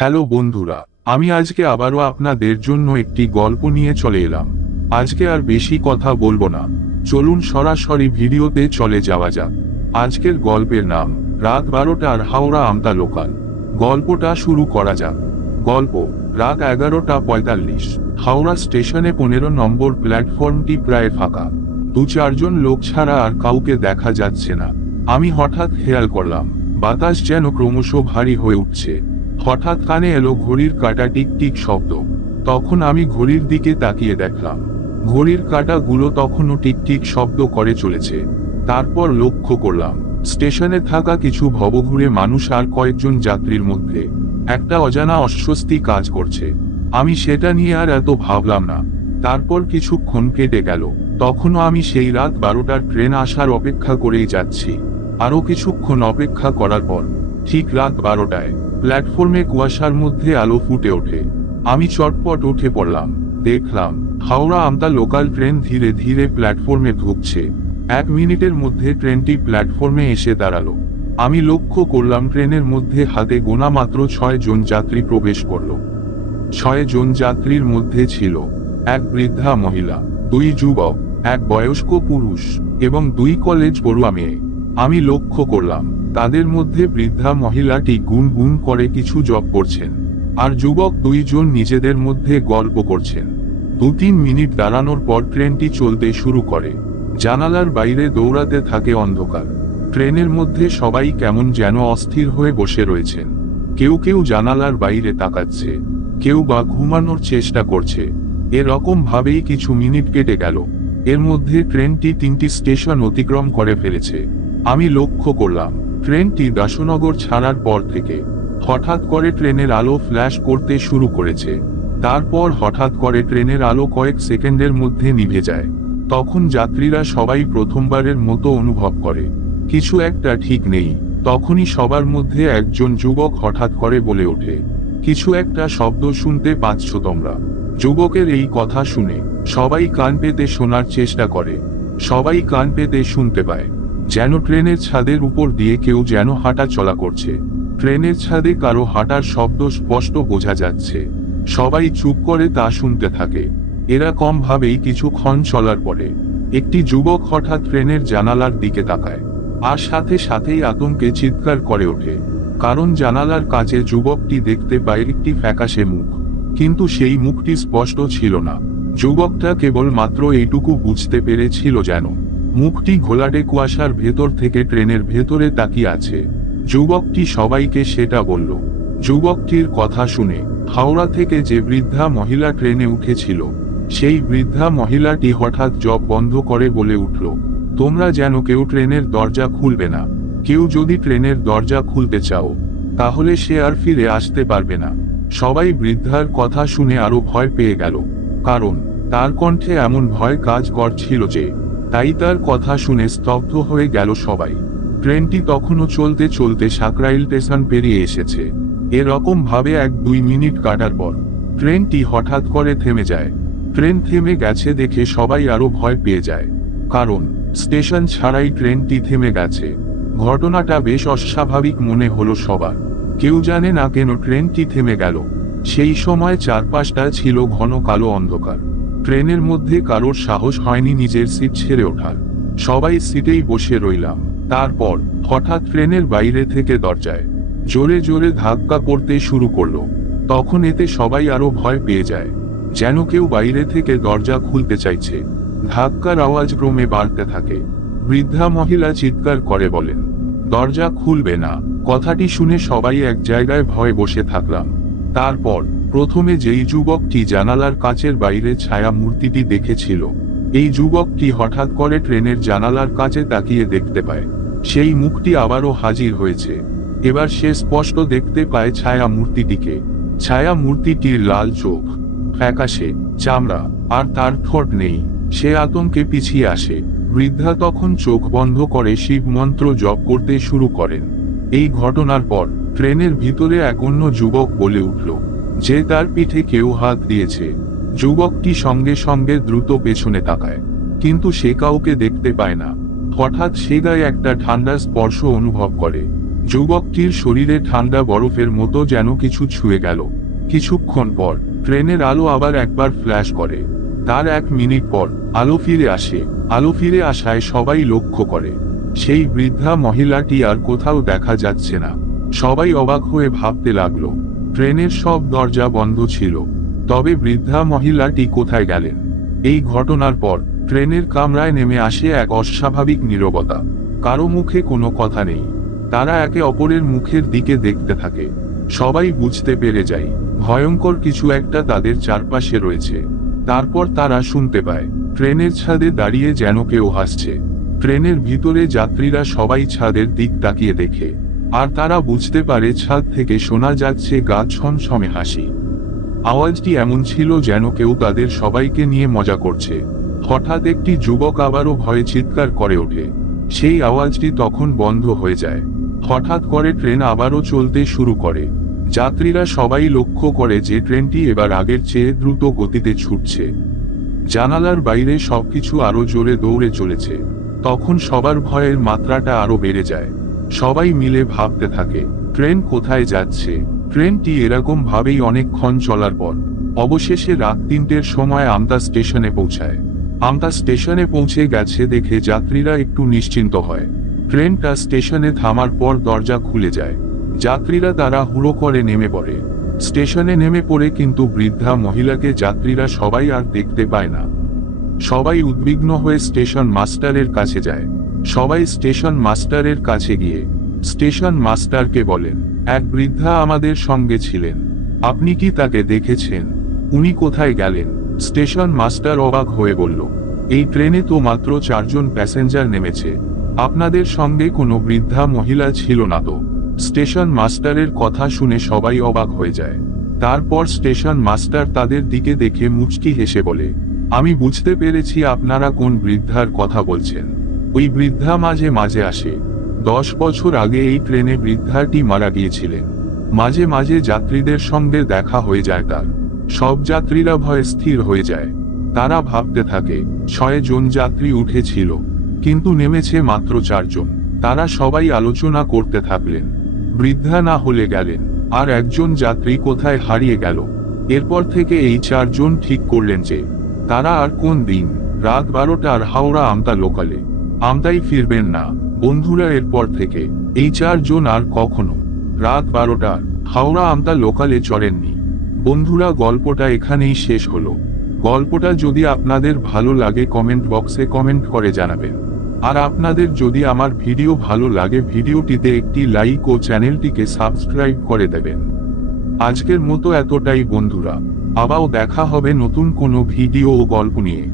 Hello বন্ধুরা, আমি আজকে আবারও আপনাদের জন্য একটি গল্প নিয়ে চলে এলাম। আজকে আর বেশি কথা বলবো না, চলুন সরাসরি ভিডিওতে চলে যাওয়া যাক। আজকের গল্পের নাম রাত 12টার হাওড়া আমতা লোকাল। গল্পটা শুরু করা যাক। গল্প রাত 11:45। হাওড়া স্টেশনে 15 নম্বর প্ল্যাটফর্মটি প্রায় ফাঁকা। 2-4 জন লোক ছাড়া আর কাউকে দেখা যাচ্ছে না। আমি হঠাৎ খেয়াল করলাম বাতাস যেন ক্রমশ ভারী হয়ে উঠছে। হঠাৎ কানে এলো ঘড়ির কাঁটা টিক টিক শব্দ। তখন আমি ঘড়ির দিকে তাকিয়ে দেখলাম ঘড়ির কাঁটাগুলো তখনও টিক টিক শব্দ করে চলেছে। তারপর লক্ষ্য করলাম স্টেশনে থাকা কিছু ভবঘুরে মানুষ আর কয়েকজন যাত্রীর মধ্যে একটা অজানা অস্বস্তি কাজ করছে। আমি সেটা নিয়ে আর এত ভাবলাম না। তারপর কিছুক্ষণ কেটে গেল। তখনও আমি সেই রাত 12টার ট্রেন আসার অপেক্ষা করেই যাচ্ছি। আরো কিছুক্ষণ অপেক্ষা করার পর ঠিক রাত 12টায় প্ল্যাটফর্মে কুয়াশার মধ্যে আলো ফুটে ওঠে। আমি চটপট উঠে পড়লাম। দেখলাম হাওড়া আমতা লোকাল ট্রেন ধীরে ধীরে প্ল্যাটফর্মে ঢুকছে। 1 মিনিটের মধ্যে ট্রেনটি প্ল্যাটফর্মে এসে দাঁড়ালো। আমি লক্ষ্য করলাম ট্রেনের মধ্যে হাতে গোনা মাত্র 6 জন যাত্রী প্রবেশ করলো। 6 জন যাত্রীর মধ্যে ছিল এক বৃদ্ধা মহিলা, 2 যুবক, এক বয়স্ক পুরুষ এবং 2 কলেজ পড়ুয়া মেয়ে। আমি লক্ষ্য করলাম তাদের মধ্যে বৃদ্ধা মহিলাটি গুনগুন করে কিছু জপ করছেন, আর যুবক 2 জন নিজেদের মধ্যে গল্প করছেন। 2-3 মিনিট দাঁড়ানোর পর ট্রেনটি চলতে শুরু করে। জানালার বাইরে দৌড়াতে থাকে অন্ধকার। ট্রেনের মধ্যে সবাই কেমন যেন অস্থির হয়ে বসে রয়েছেন। কেউ কেউ জানালার বাইরে তাকাচ্ছে, কেউ বা ঘুমানোর চেষ্টা করছে। এরকম ভাবেই কিছু মিনিট কেটে গেল। এর মধ্যে ট্রেনটি 3টি স্টেশন অতিক্রম করে ফেলেছে। আমি লক্ষ্য করলাম ট্রেনটি দাসনগর ছাড়ার পর থেকে হঠাৎ করে ট্রেনের আলো ফ্ল্যাশ করতে শুরু করেছে। তারপর হঠাৎ করে ট্রেনের আলো কয়েক সেকেন্ডের মধ্যে নিভে যায়। তখন যাত্রীরা সবাই প্রথমবারের মতো অনুভব করে কিছু একটা ঠিক নেই। তখনই সবার মধ্যে একজন যুবক হঠাৎ করে বলে ওঠে, কিছু একটা শব্দ শুনতে পাচ্ছ তোমরা? যুবকের এই কথা শুনে সবাই কান পেতে শোনার চেষ্টা করে। সবাই কান পেতে শুনতে পায় যেন ট্রেনের ছাদের উপর দিয়ে কেউ যেন হাঁটা চলা করছে। ট্রেনের ছাদে কারো হাঁটার শব্দ স্পষ্ট বোঝা যাচ্ছে। সবাই চুপ করে তা শুনতে থাকে। এরকম ভাবেই কিছুক্ষণ চলার পরে একটি যুবক হঠাৎ ট্রেনের জানালার দিকে তাকায়, আর সাথে সাথেই আতঙ্কে চিৎকার করে ওঠে। কারণ জানালার কাছে যুবকটি দেখতে পায় একটি ফ্যাকাশে মুখ, কিন্তু সেই মুখটি স্পষ্ট ছিল না। যুবকটা কেবল মাত্র এইটুকু বুঝতে পেরেছিল যেন মুখটি ঘোলাটে কুয়াশার ভেতর থেকে ট্রেনের ভেতরে তাকিয়ে আছে। যুবকটি সবাইকে সেটা বলল। যুবকটির কথা শুনে হাওড়া থেকে যে বৃদ্ধা মহিলা ট্রেনে উঠেছিল সেই বৃদ্ধা মহিলাটি হঠাৎ জব বন্ধ করে বলে উঠল, তোমরা যেন কেউ ট্রেনের দরজা খুলবে না। কেউ যদি ট্রেনের দরজা খুলতে চাও তাহলে সে আর ফিরে আসতে পারবে না। সবাই বৃদ্ধার কথা শুনে আরো ভয় পেয়ে গেল, কারণ তার কণ্ঠে এমন ভয় কাজ করছিল যে তাই তার কথা শুনে স্তব্ধ হয়ে গেল সবাই। ট্রেনটি তখনও চলতে চলতে সাকরাইল স্টেশন পেরিয়ে এসেছে। এরকম ভাবে 1-2 মিনিট কাটার পর ট্রেনটি হঠাৎ করে থেমে যায়। ট্রেন থেমে গেছে দেখে সবাই আরো ভয় পেয়ে যায়, কারণ স্টেশন ছাড়াই ট্রেনটি থেমে গেছে। ঘটনাটা বেশ অস্বাভাবিক মনে হলো সবার। কেউ জানে না কেন ট্রেনটি থেমে গেল। সেই সময় চারপাশটা ছিল ঘন কালো অন্ধকার। ট্রেনের মধ্যে কারোর সাহস হয়নি নিজের সিট ছেড়ে ওঠার। সবাই সিটেই বসে রইলাম। তারপর হঠাৎ ট্রেনের বাইরে থেকে দরজায় জোরে জোরে ধাক্কা পড়তে শুরু করলো। তখন এতে সবাই আরো ভয় পেয়ে যায়, যেন কেউ বাইরে থেকে দরজা খুলতে চাইছে। ধাক্কার আওয়াজ ক্রমে বাড়তে থাকে। বৃদ্ধা মহিলা চিৎকার করে বলেন, দরজা খুলবে না। কথাটি শুনে সবাই এক জায়গায় ভয়ে বসে থাকলাম। তারপর প্রথমে যেই যুবকটি জানালার কাচের বাইরে ছায়া মূর্তিটি দেখেছিল, এই যুবকটি হঠাৎ করে ট্রেনের জানালার কাছে তাকিয়ে দেখতে পায় সেই মুখটি আবারও হাজির হয়েছে। এবার সে স্পষ্ট দেখতে পায় ছায়া মূর্তিটিকে। ছায়া মূর্তিটির লাল চোখ, ফ্যাকাশে চামড়া, আর তার ঠোঁট নেই। সে আতঙ্কে পিছিয়ে আসে। বৃদ্ধা তখন চোখ বন্ধ করে শিব মন্ত্র জপ করতে শুরু করেন। এই ঘটনার পর ট্রেনের ভিতরে এক অন্য যুবক বলে উঠল যে তার পিঠে কেউ হাত দিয়েছে। যুবকটি সঙ্গে সঙ্গে দ্রুত পেছনে তাকায়, কিন্তু সে কাউকে দেখতে পায় না। হঠাৎ সে গায়ে একটা ঠান্ডা স্পর্শ অনুভব করে। যুবকটির শরীরে ঠান্ডা বরফের মতো যেন কিছু ছুঁয়ে গেল। কিছুক্ষণ পর ট্রেনের আলো আবার একবার ফ্ল্যাশ করে। তার 1 মিনিট পর আলো ফিরে আসে। আলো ফিরে আসায় সবাই লক্ষ্য করে সেই বৃদ্ধা মহিলাটি আর কোথাও দেখা যাচ্ছে না। সবাই অবাক হয়ে ভাবতে লাগলো ট্রেনের সব দরজা বন্ধ ছিল, তবে বৃদ্ধা মহিলাটি কোথায় গেলেন? এই ঘটনার পর ট্রেনের কামরায় নেমে আসে এক অস্বাভাবিক নীরবতা। কারো মুখে কোনো কথা নেই। তারা একে অপরের মুখের দিকে দেখতে থাকে। সবাই বুঝতে পেরে যায় ভয়ঙ্কর কিছু একটা তাদের চারপাশে রয়েছে। তারপর তারা শুনতে পায় ট্রেনের ছাদে দাঁড়িয়ে যেন কেউ হাসছে। ট্রেনের ভিতরে যাত্রীরা সবাই ছাদের দিক তাকিয়ে দেখে, আর তারা বুঝতে পারে ছাদ থেকে শোনা যাচ্ছে গা ছমছমে হাসি। আওয়াজটি এমন ছিল যেন কেউ তাদের সবাইকে নিয়ে মজা করছে। হঠাৎ একটি যুবক আবারও ভয়ে চিৎকার করে ওঠে। সেই আওয়াজটি তখন বন্ধ হয়ে যায়। হঠাৎ করে ট্রেন আবারও চলতে শুরু করে। যাত্রীরা সবাই লক্ষ্য করে যে ট্রেনটি এবার আগের চেয়ে দ্রুত গতিতে ছুটছে। জানালার বাইরে সবকিছু আরো জোরে দৌড়ে চলেছে। তখন সবার ভয়ের মাত্রাটা আরো বেড়ে যায়। সবাই মিলে ভাবতে থাকে ট্রেন কোথায় যাচ্ছে। ট্রেনটি এরকম ভাবেই অনেকক্ষণ চলার পর অবশেষে রাত 3টের সময় আমতা স্টেশনে পৌঁছায়। আমতা স্টেশনে পৌঁছে গেছে দেখে যাত্রীরা একটু নিশ্চিন্ত হয়। ট্রেনটা স্টেশনে থামার পর দরজা খুলে যায়। যাত্রীরা তারা হুড়ো করে নেমে পড়ে। স্টেশনে নেমে পড়ে কিন্তু বৃদ্ধা মহিলাকে যাত্রীরা সবাই আর দেখতে পায় না। সবাই উদ্বিগ্ন হয়ে স্টেশন মাস্টারের কাছে যায়। সবাই স্টেশন মাস্টারের কাছে গিয়ে স্টেশন মাস্টারকে বলেন, এক বৃদ্ধা আমাদের সঙ্গে ছিলেন, আপনি কি তাকে দেখেছেন? উনি কোথায় গেলেন? স্টেশন মাস্টার অবাক হয়ে বলল, এই ট্রেনে তো মাত্র 4 জন প্যাসেঞ্জার নেমেছে, আপনাদের সঙ্গে কোনো বৃদ্ধা মহিলা ছিল না তো? স্টেশন মাস্টারের কথা শুনে সবাই অবাক হয়ে যায়। তারপর স্টেশন মাস্টার তাদের দিকে দেখে মুচকি হেসে বলে, আমি বুঝতে পেরেছি আপনারা কোন বৃদ্ধার কথা বলছেন। ওই বৃদ্ধা মাঝে মাঝে আসে। 10 বছর আগে এই ট্রেনে বৃদ্ধাটি মারা গিয়েছিলেন। মাঝে মাঝে যাত্রীদের সঙ্গে দেখা হয়ে যায় তার। সব যাত্রীরা ভয়ে স্থির হয়ে যায়। তারা ভাবতে থাকে 6 জন যাত্রী উঠেছিল, কিন্তু নেমেছে মাত্র 4 জন। তারা সবাই আলোচনা করতে থাকলেন বৃদ্ধা না হলে গেলেন, আর একজন যাত্রী কোথায় হারিয়ে গেল। এরপর থেকে এই 4 জন ঠিক করলেন যে তারা আর কোন দিন রাত 12টার হাওড়া আমতা লোকালে আমতাই ফিরবেন না। বন্ধুরা, এরপর থেকে এই 4 জন আর কখনো রাত 12টার হাওড়া আমতা লোকালে চড়েননি। বন্ধুরা, গল্পটা এখানেই শেষ হলো। গল্পটা যদি আপনাদের ভালো লাগে কমেন্ট বক্সে কমেন্ট করে জানাবেন। আর আপনাদের যদি আমার ভিডিও ভালো লাগে ভিডিওটিতে একটি লাইক ও চ্যানেলটিকে সাবস্ক্রাইব করে দেবেন। আজকের মতো এতটাই বন্ধুরা, আবারও দেখা হবে নতুন কোনো ভিডিও ও গল্প নিয়ে।